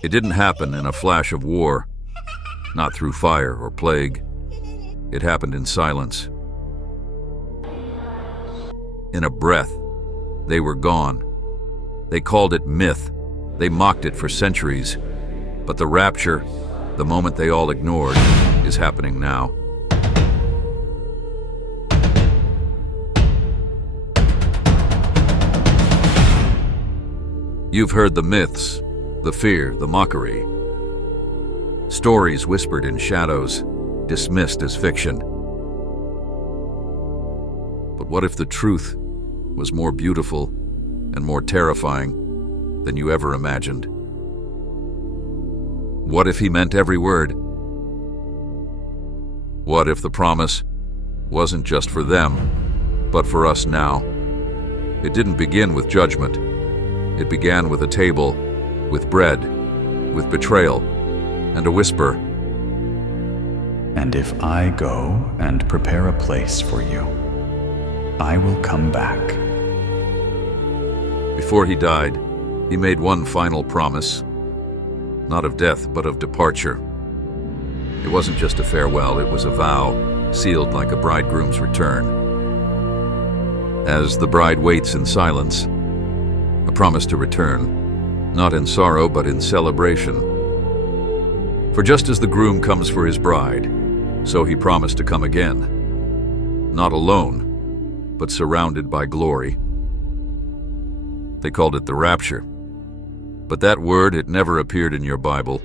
It didn't happen in a flash of war, not through fire or plague. It happened in silence. In a breath, they were gone. They called it myth. They mocked it for centuries. But the rapture, the moment they all ignored, is happening now. You've heard the myths, the fear, the mockery. Stories whispered in shadows, dismissed as fiction. But what if the truth was more beautiful and more terrifying than you ever imagined? What if he meant every word? What if the promise wasn't just for them, but for us now? It didn't begin with judgment. It began with a table, with bread, with betrayal, and a whisper. And if I go and prepare a place for you, I will come back. Before he died, he made one final promise, not of death, but of departure. It wasn't just a farewell, it was a vow, sealed like a bridegroom's return. As the bride waits in silence, a promise to return, not in sorrow, but in celebration. For just as the groom comes for his bride, so he promised to come again, not alone, but surrounded by glory. They called it the Rapture. But that word, it never appeared in your Bible.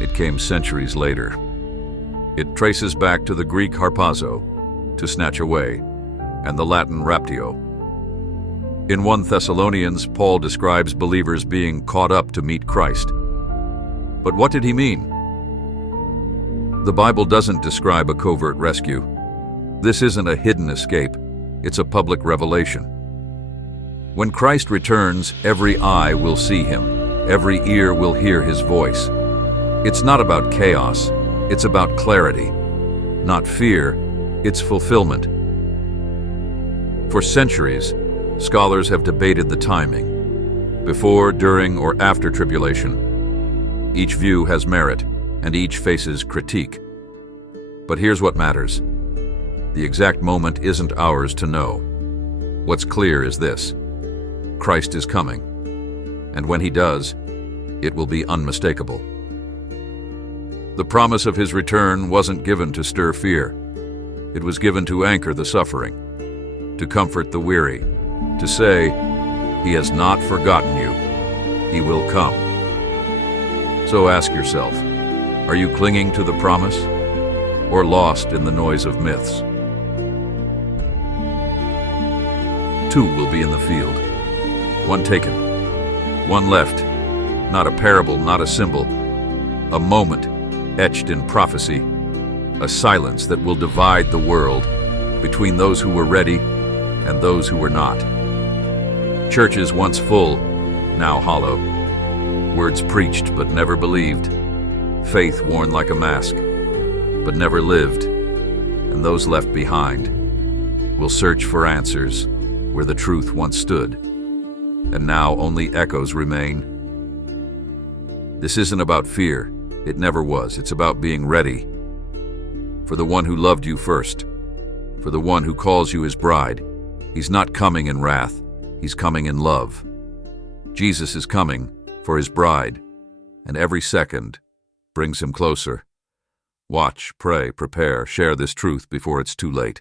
It came centuries later. It traces back to the Greek harpazo, to snatch away, and the Latin raptio. In 1 Thessalonians, Paul describes believers being caught up to meet Christ. But what did he mean? The Bible doesn't describe a covert rescue. This isn't a hidden escape. It's a public revelation. When Christ returns, every eye will see him. Every ear will hear his voice. It's not about chaos. It's about clarity. Not fear. It's fulfillment. For centuries, scholars have debated the timing, before, during, or after tribulation. Each view has merit, and each faces critique. But here's what matters. The exact moment isn't ours to know. What's clear is this: Christ is coming, and when he does, it will be unmistakable. The promise of his return wasn't given to stir fear. It was given to anchor the suffering, to comfort the weary, to say, he has not forgotten you. He will come. So ask yourself, are you clinging to the promise or lost in the noise of myths? 2 will be in the field, 1 taken, 1 left, not a parable, not a symbol, a moment etched in prophecy, a silence that will divide the world between those who were ready and those who were not. Churches once full, now hollow. Words preached but never believed. Faith worn like a mask, but never lived. And those left behind will search for answers where the truth once stood, and now only echoes remain. This isn't about fear. It never was. It's about being ready. For the one who loved you first, for the one who calls you his bride. He's not coming in wrath. He's coming in love. Jesus is coming for his bride, and every second brings him closer. Watch, pray, prepare, share this truth before it's too late.